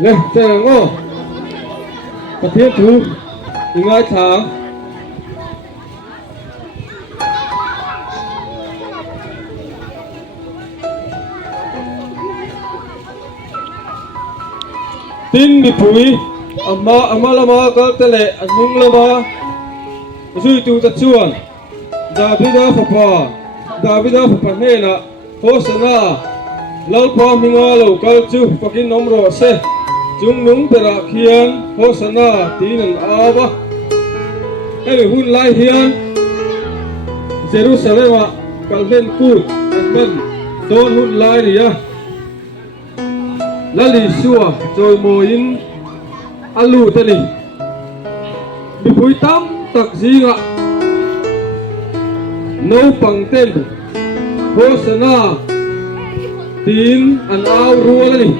lên chờ ngô và thiết chú thì ngay tháng tin bị phủi amma lama ka tele anung lama zui tu ta chuan Davida papa hena hosana lalpa minga lo kal chu pakin nomro se chung nung pera khian hosana tinan aba hei hun lai hian Jerusalem kalhen kut man don hun lai ria lali suwa rồi moin alu tani bị phui tam tak zinga no pangten hosana tin an au rualani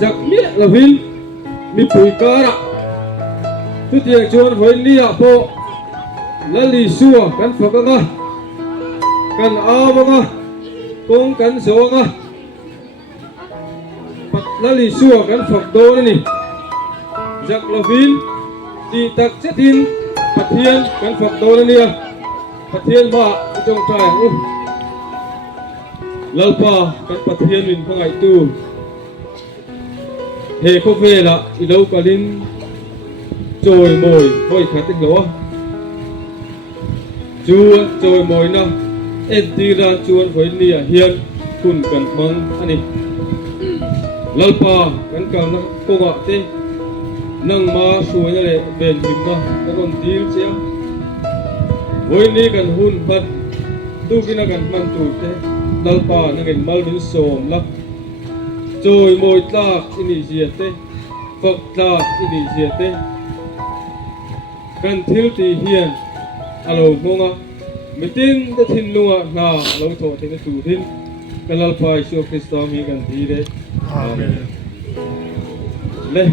zakmi lavin mi phui kara tu tiang chuan voin lia po lali suwa kan fakanga kan awanga kong kan sawanga pat lali suwa kan fakdonani jak lavin ti tak chetin pathian kan fakdonani pathian ma itong trai lalpa kan pathian min pangai tu he ko vela ilo kalin choi moi hoi khatik lo chu choi moi na en tira chuan voi nia hian kun kan mang ani lalpa kan kal na ko ga te nang ma suai na le ben himma ka kon til chiang voi ni kan hun bat tu kina kan man tu te lalpa na gen mal min som la choi moi tlak ini jiate fak tlak ini jiate kan thil ti hian alo ngonga mitin da thin lunga na lo tho te tu thin kan lalpa isu krista mi kan thi de amen le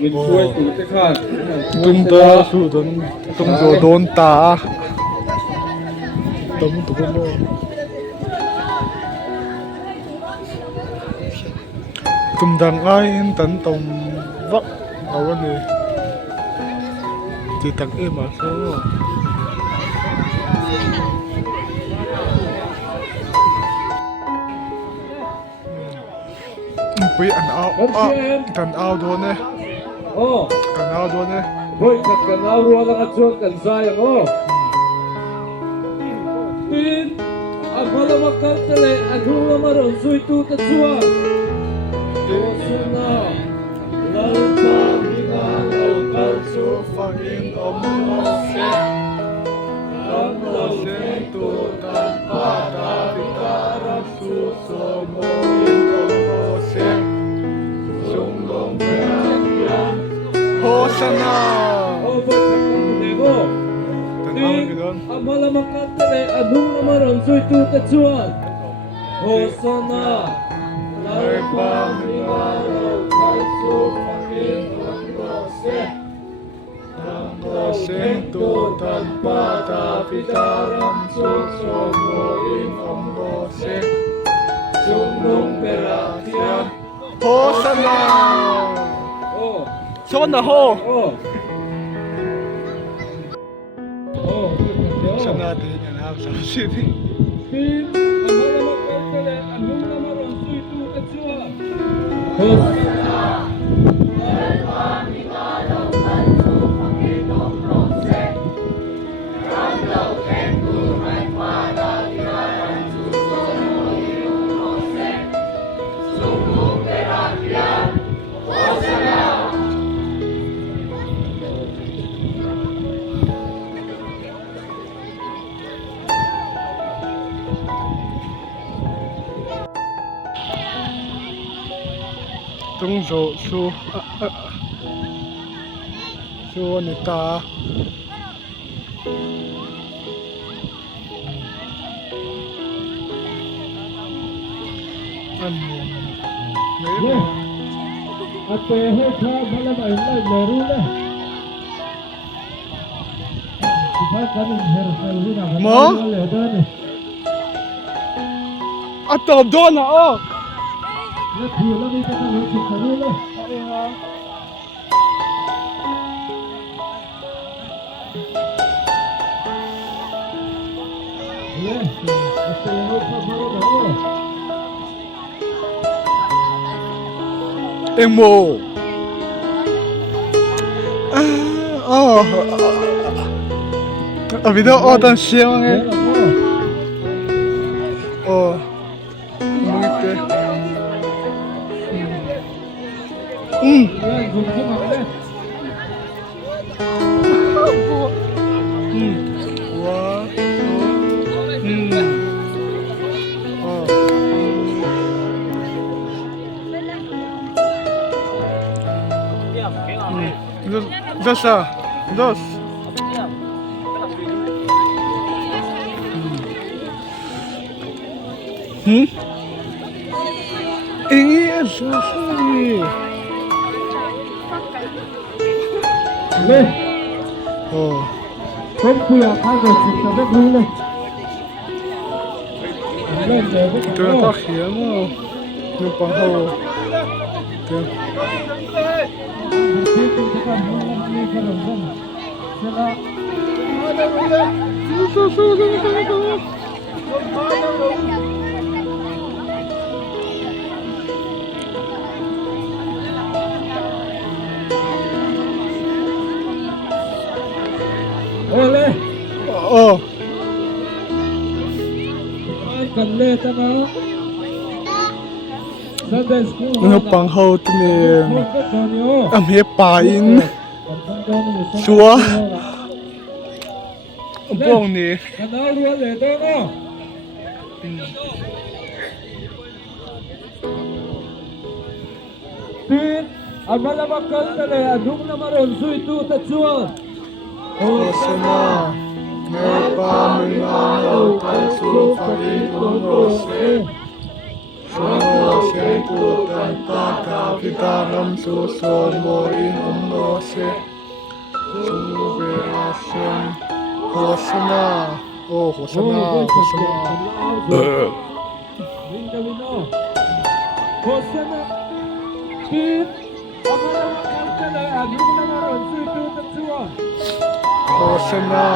mình quay từ cái khăn tum ta su don tum zo don ta tum tu lo tum dang ai in tan tom vak awani ti tak e ma so pui an ao do ne kan ao do ne voi kat kan ao ruwa lang at chuan kan sayang tin amalamak ka tele adhula maron zui tu ta chuan Hosana lalpa minga lo kal chu fucking omnose kan lo tu tan pa da vitara su so mo in omnose sung long ya Hosana voi kat kan nego tan ao ki don amalamak ka tele adhula maron zui tu ta chuan Hosana lalpa minga lo kal chu pakin omnose tu tan pa da vitara su so mo in omnose sung long ya Hosana Sona ho Sana din yan ha sa city tung zo su ni ta an ne Ape hai tha bala mai lai meru le. Kita kan her selu na. Mo? Atop do na Em mồ ở video ô tan siêu nghe ô muy bien wow dos dos ini sorry oh không vừa thay đổi sự tập đất luôn này lên để với tôi đã khiến nó nhưng bằng hồ tôi lên oh cần lên cho nó nó bằng hồ tôi nên em hiệp bài chúa buông đi nó luôn để tôi nó tin anh mà làm cơn cái này đúng là mà rồi suy tu ta chúa Hosanna, Merpa Milano, Tasu Fari Umose, Sono Sentu Tantaka Vitaram Suson Moin Umose, Sube Asem, Hosanna, oh Hosanna, Hosanna. Hosanna, tin anh mà làm cơn cái này đúng là mà rồi suy tu ta chúa Hosanna,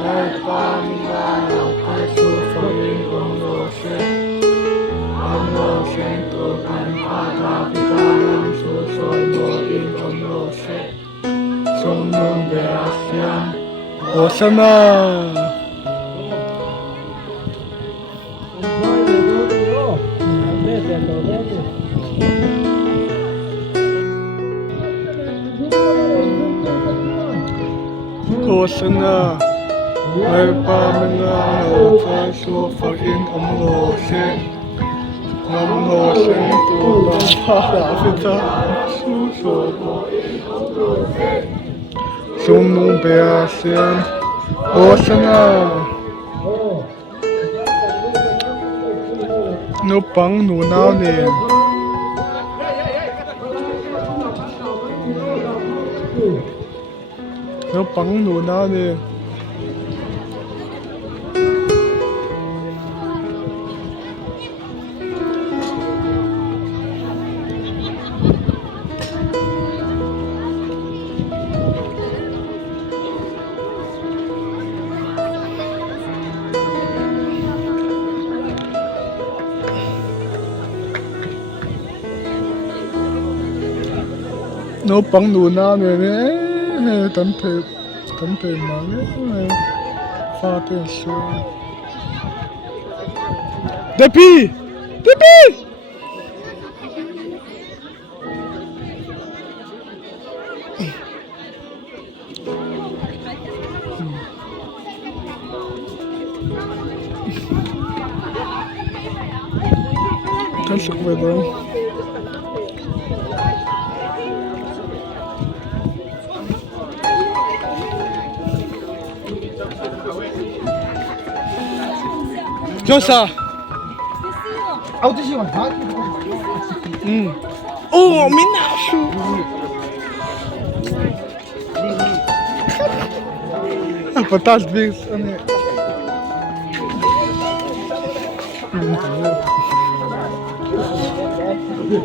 Merpa Milano, Tasu Fari Umose, Sono Sentu Tantaka Vitaram Suson Moin Umose, Sube Asem, Hosanna. Hosanna, Merpa Milano, Tasu Fari Umose, Sono Sentu Tantaka Vitaram Suson Moin Umose, Sube Asem, Hosanna. Nó bằng nụ nào nè nó bằng nụ nào nè nó bằng nụ nào nè nè tấn thể mà nè pha tiền số Depi Tan sức về đâu Josa autoestima oh minasu Patas bis ane Gan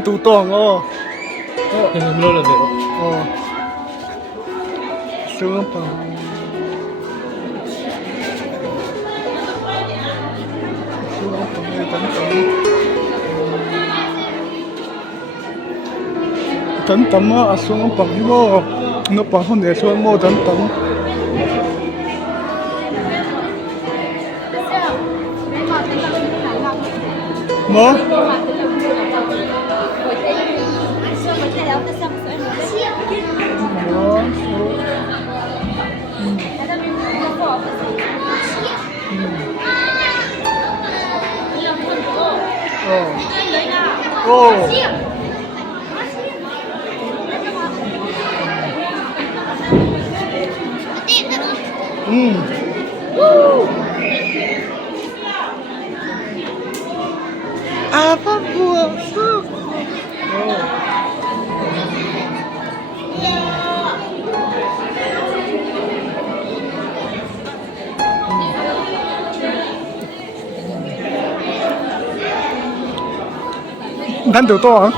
tủ tòng 그냥 밀어라 내가. Sướng lắm tấn tấm á xuống bằng vô nó bằng không để xuống mô tấn tấm mơ apa buah Gan tủ to hả?